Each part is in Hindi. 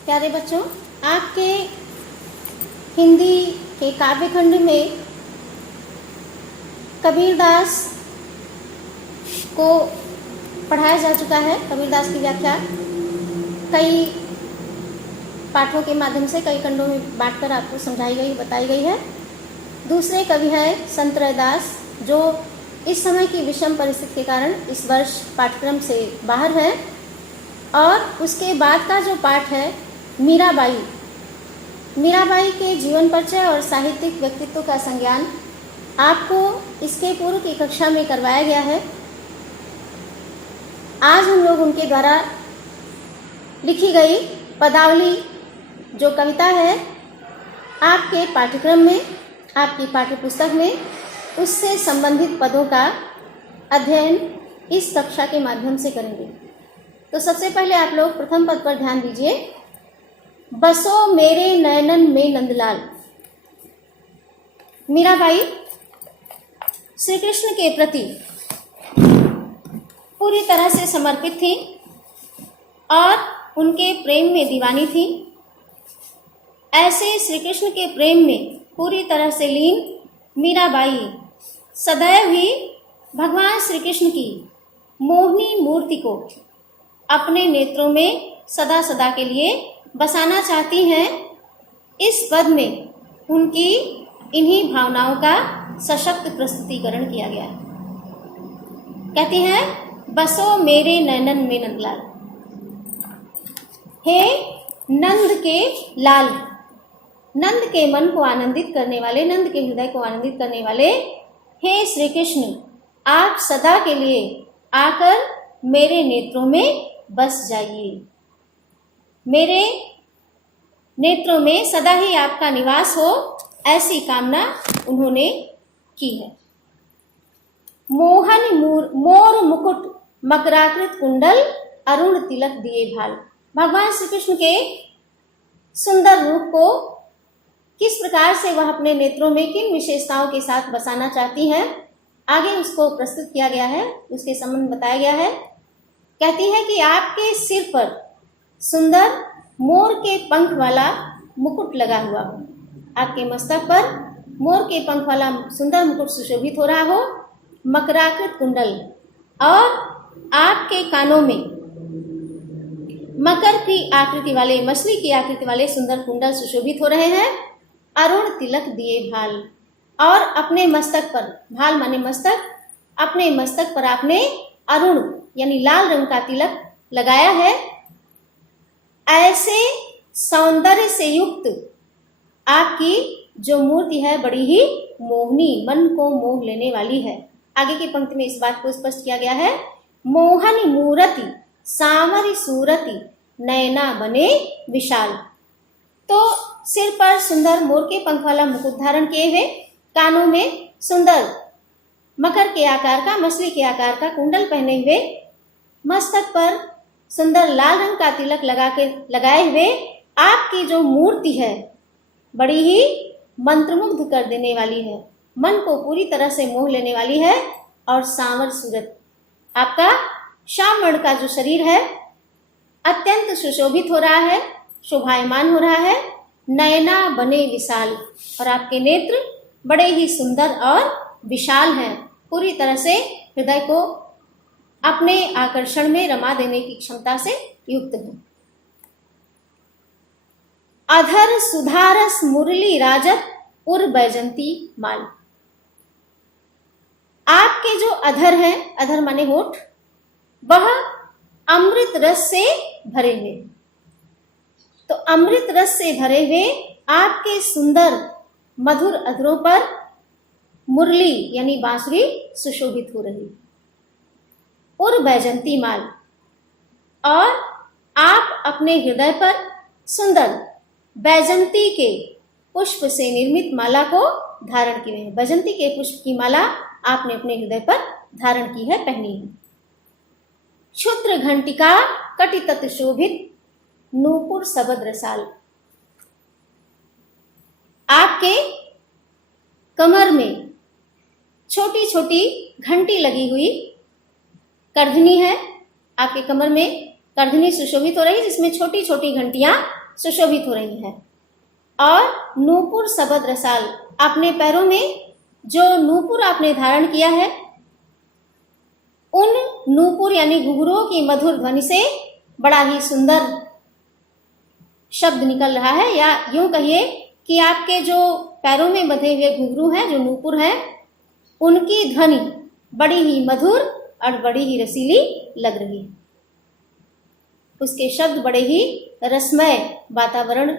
प्यारे बच्चों, आपके हिंदी के काव्य खंड में कबीरदास को पढ़ाया जा चुका है। कबीरदास की व्याख्या कई पाठों के माध्यम से कई खंडों में बांटकर आपको समझाई गई, बताई गई है। दूसरे कवि हैं संत रैदास, जो इस समय की विषम परिस्थिति के कारण इस वर्ष पाठ्यक्रम से बाहर है। और उसके बाद का जो पाठ है मीराबाई, मीराबाई के जीवन परिचय और साहित्यिक व्यक्तित्व का संज्ञान आपको इसके पूर्व की कक्षा में करवाया गया है। आज हम लोग उनके द्वारा लिखी गई पदावली जो कविता है आपके पाठ्यक्रम में, आपकी पाठ्यपुस्तक में, उससे संबंधित पदों का अध्ययन इस कक्षा के माध्यम से करेंगे। तो सबसे पहले आप लोग प्रथम पद पर ध्यान दीजिए। बसो मेरे नयनन में नंदलाल। मीराबाई श्री कृष्ण के प्रति पूरी तरह से समर्पित थी और उनके प्रेम में दीवानी थी। ऐसे श्री कृष्ण के प्रेम में पूरी तरह से लीन मीराबाई सदैव ही भगवान श्री कृष्ण की मोहनी मूर्ति को अपने नेत्रों में सदा सदा के लिए बसाना चाहती हैं। इस पद में उनकी इन्हीं भावनाओं का सशक्त प्रस्तुतिकरण किया गया है। कहती हैं, बसो मेरे नयनन में नंदलाल। हे नंद के लाल, नंद के मन को आनंदित करने वाले, नंद के हृदय को आनंदित करने वाले हे श्री कृष्ण, आप सदा के लिए आकर मेरे नेत्रों में बस जाइए। मेरे नेत्रों में सदा ही आपका निवास हो, ऐसी कामना उन्होंने की है। मोहन मोर मुकुट मकराकृत कुंडल अरुण तिलक दिए भाल। भगवान श्री कृष्ण के सुंदर रूप को किस प्रकार से वह अपने नेत्रों में किन विशेषताओं के साथ बसाना चाहती हैं, आगे उसको प्रस्तुत किया गया है, उसके संबंध बताया गया है। कहती है कि आपके सिर पर सुंदर मोर के पंख वाला मुकुट लगा हुआ हो, आपके मस्तक पर मोर के पंख वाला सुंदर मुकुट सुशोभित हो रहा हो, मकराकृत कुंडल, और आपके कानों में मकर की आकृति वाले, मछली की आकृति वाले सुंदर कुंडल सुशोभित हो रहे हैं। अरुण तिलक दिए भाल, और अपने मस्तक पर, भाल माने मस्तक, अपने मस्तक पर आपने अरुण यानी लाल रंग का तिलक लगाया है। ऐसे सौंदर्य से युक्त आपकी जो मूर्ति है बड़ी ही मोहनी, मन को मोह लेने वाली है। आगे की पंक्ति में इस बात को स्पष्ट किया गया है। मोहन मूरति सांवरी सूरति नयना बने विशाल। तो सिर पर सुंदर मोर के पंख वाला मुकुट धारण किए हुए, कानों में सुंदर मकर के आकार का, मछली के आकार का कुंडल पहने हुए, मस्तक पर सुंदर लाल रंग का तिलक लगाए हुए आपकी जो मूर्ति है बड़ी ही मंत्रमुग्ध कर देने वाली है, मन को पूरी तरह से मोह लेने वाली है। और सांवर सूरत, आपका श्याम वर्ण का जो शरीर है अत्यंत सुशोभित हो रहा है, शोभायमान हो रहा है। नयना बने विशाल, और आपके नेत्र बड़े ही सुंदर और विशाल हैं, पूरी तरह से हृदय को अपने आकर्षण में रमा देने की क्षमता से युक्त है। अधर सुधारस मुरली राजत उर बैजंती माल। आपके जो अधर है, अधर माने होठ, वह अमृत रस से भरे हुए, तो अमृत रस से भरे हुए आपके सुंदर मधुर अधरों पर मुरली यानी बांसुरी सुशोभित हो रही। उर बैजंती माल, और आप अपने हृदय पर सुंदर बैजंती के पुष्प से निर्मित माला को धारण किए हैं। बैजंती के पुष्प की माला आपने अपने हृदय पर धारण की है, पहनी है। क्षुद्र घंटिका कटितत शोभित नूपुर सबद रसाल। आपके कमर में छोटी छोटी घंटी लगी हुई करधनी है, आपके कमर में करधनी सुशोभित हो रही, जिसमें छोटी छोटी घंटियां सुशोभित हो रही है। और नूपुर सबद रसाल, अपने पैरों में जो नूपुर आपने धारण किया है, उन नूपुर यानी घुंघरुओं की मधुर ध्वनि से बड़ा ही सुंदर शब्द निकल रहा है, या यूं कहिए कि आपके जो पैरों में बंधे हुए घुंघरू हैं, जो नूपुर हैं, उनकी ध्वनि बड़ी ही मधुर और बड़ी ही रसीली लग रही है। उसके शब्द बड़े ही रसमय, वातावरण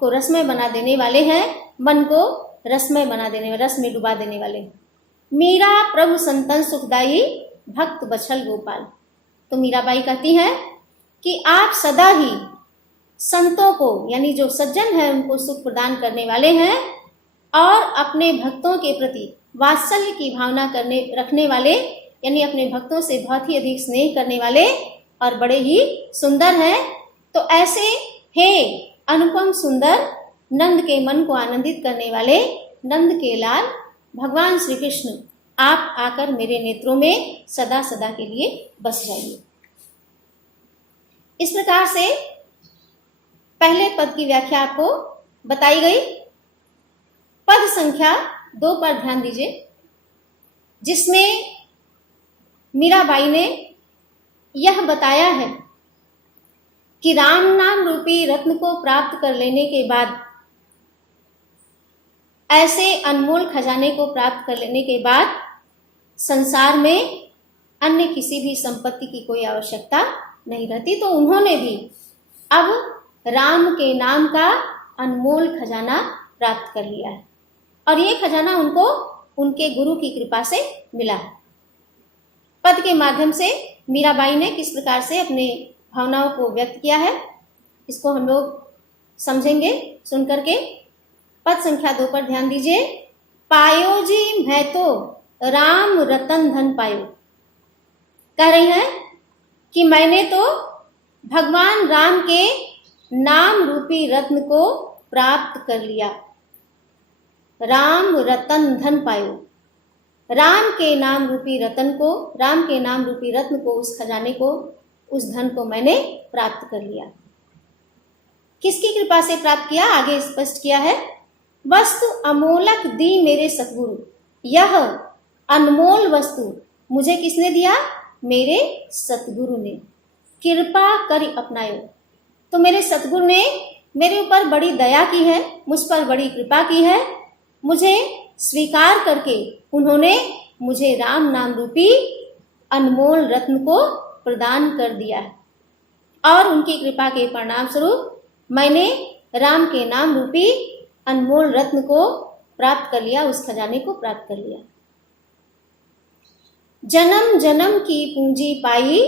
को रसमय बना देने वाले हैं, मन को रसमय बना देने वाले, रस में डुबा देने वाले। मीरा प्रभु संतन सुखदाई, भक्त बछल गोपाल। तो मीराबाई कहती हैं कि आप सदा ही संतों को, यानी जो सज्जन है, उनको सुख प्रदान करने वाले हैं और अपने भक्तों के प्रति वात्सल्य की भावना रखने वाले, यानी अपने भक्तों से बहुत ही अधिक स्नेह करने वाले और बड़े ही सुंदर हैं। तो ऐसे हे अनुपम सुंदर, नंद के मन को आनंदित करने वाले नंद के लाल भगवान श्री कृष्ण, आप आकर मेरे नेत्रों में सदा सदा के लिए बस जाइए। इस प्रकार से पहले पद की व्याख्या आपको बताई गई। पद संख्या 2 पर ध्यान दीजिए, जिसमें मीराबाई ने यह बताया है कि राम नाम रूपी रत्न को प्राप्त कर लेने के बाद, ऐसे अनमोल खजाने को प्राप्त कर लेने के बाद संसार में अन्य किसी भी संपत्ति की कोई आवश्यकता नहीं रहती। तो उन्होंने भी अब राम के नाम का अनमोल खजाना प्राप्त कर लिया है, और ये खजाना उनको उनके गुरु की कृपा से मिला है। पद के माध्यम से मीराबाई ने किस प्रकार से अपने भावनाओं को व्यक्त किया है, इसको हम लोग समझेंगे सुन करके। पद संख्या 2 पर ध्यान दीजिए। पायो जी मैं तो राम रतन धन पायो। कह रही हैं कि मैंने तो भगवान राम के नाम रूपी रत्न को प्राप्त कर लिया। राम रतन धन पायो, राम के नाम रूपी रतन को, राम के नाम रूपी रत्न को, उस खजाने को, उस धन को मैंने प्राप्त कर लिया। किसकी कृपा से प्राप्त किया, आगे स्पष्ट किया है। वस्तु अमोलक दी मेरे सतगुरु, यह अनमोल वस्तु मुझे किसने दिया, मेरे सतगुरु ने। कृपा कर अपनायो, तो मेरे सतगुरु ने मेरे ऊपर बड़ी दया की है, मुझ पर बड़ी कृपा की है। मुझे स्वीकार करके उन्होंने मुझे राम नाम रूपी अनमोल रत्न को प्रदान कर दिया है, और उनकी कृपा के परिणाम स्वरूप मैंने राम के नाम रूपी अनमोल रत्न को प्राप्त कर लिया, उस खजाने को प्राप्त कर लिया। जन्म जन्म की पूंजी पाई,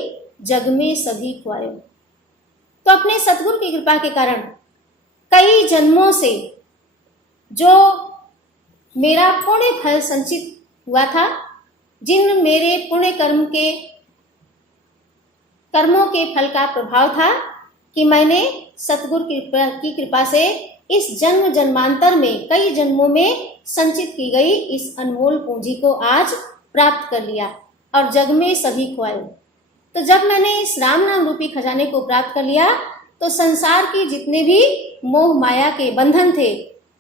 जग में सभी खुआयो। तो अपने सतगुरु की कृपा के कारण कई जन्मों से जो मेरा पुण्य फल संचित हुआ था, जिन मेरे पुण्य कर्मों के फल का प्रभाव था, कि मैंने सतगुरु की कृपा से इस जन्म जन्मांतर में, कई जन्मों में संचित की गई इस अनमोल पूंजी को आज प्राप्त कर लिया, और जग में सभी खुआए। तो जब मैंने इस राम नाम रूपी खजाने को प्राप्त कर लिया, तो संसार की जितने भी मोह माया के बंधन थे,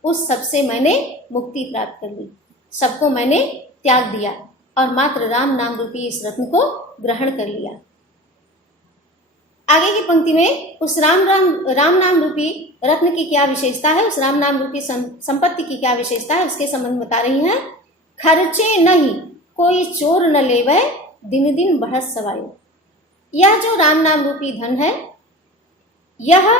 उस सब से मैंने मुक्ति प्राप्त कर ली, सबको मैंने त्याग दिया और मात्र राम नाम रूपी इस रत्न को ग्रहण कर लिया। आगे की पंक्ति में उस राम नाम रूपी रत्न की क्या विशेषता है, उस राम नाम रूपी संपत्ति की क्या विशेषता है, उसके संबंध बता रही हैं। खर्चे नहीं कोई चोर न लेवे, दिन दिन बढ़त सवायो। यह जो राम नाम रूपी धन है, यह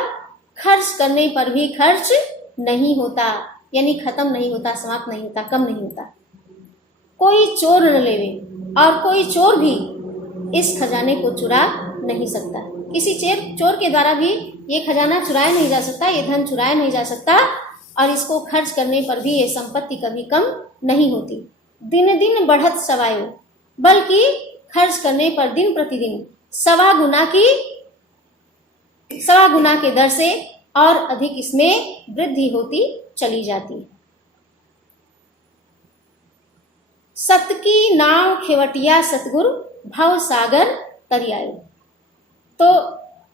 खर्च करने पर भी खर्च नहीं होता, यानी खत्म नहीं होता, समाप्त नहीं होता, कम नहीं होता। कोई चोर न लेवे, और कोई चोर भी इस खजाने को चुरा नहीं सकता। किसी चोर के द्वारा भी ये खजाना चुराया नहीं जा सकता, ये धन चुराया नहीं जा सकता, और इसको खर्च करने पर भी ये संपत्ति कभी कम नहीं होती। दिन दिन बढ़त सवायो, बल्कि खर्च करने पर दिन प्रतिदिन सवा गुना के दर से और अधिक इसमें वृद्धि होती चली जाती है। सत की नाव खेवटिया सतगुरु, भव सागर तरियायो। तो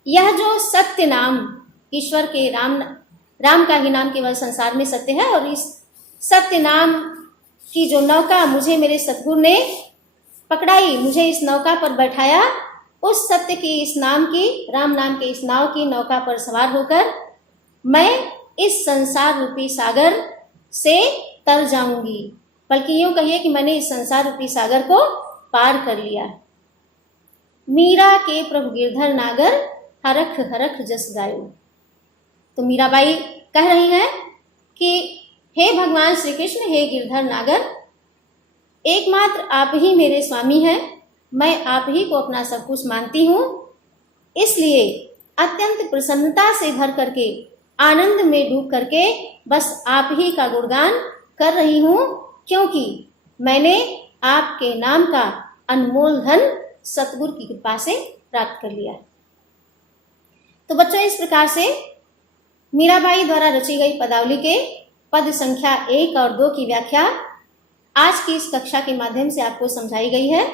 यह जो सत्य नाम ईश्वर के राम का ही नाम केवल संसार में सत्य है, और इस सत्य नाम की जो नौका मुझे मेरे सतगुरु ने पकड़ाई, मुझे इस नौका पर बैठाया, उस सत्य की इस नाम की, राम नाम के इस नाव की नौका पर सवार होकर मैं इस संसार रूपी सागर से तर जाऊंगी। बल्कि यूं कहिए कि मैंने इस संसार रूपी सागर को पार कर लिया। मीरा के प्रभु गिरधर नागर, हरख हरख जस गायो। तो मीराबाई कह रही हैं कि हे भगवान श्री कृष्ण, हे गिरधर नागर, एकमात्र आप ही मेरे स्वामी हैं, मैं आप ही को अपना सब कुछ मानती हूँ, इसलिए अत्यंत प्रसन्नता से भर करके, आनंद में डूब करके बस आप ही का गुणगान कर रही हूँ, क्योंकि मैंने आपके नाम का अनमोल धन सतगुरु की कृपा से प्राप्त कर लिया। तो बच्चों, इस प्रकार से मीराबाई द्वारा रची गई पदावली के पद संख्या 1 और 2 की व्याख्या आज की इस कक्षा के माध्यम से आपको समझाई गई है।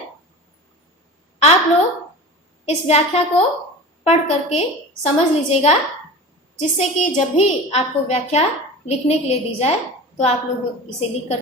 आप लोग इस व्याख्या को पढ़ करके समझ लीजिएगा, जिससे कि जब भी आपको व्याख्या लिखने के लिए दी जाए तो आप लोग इसे लिख कर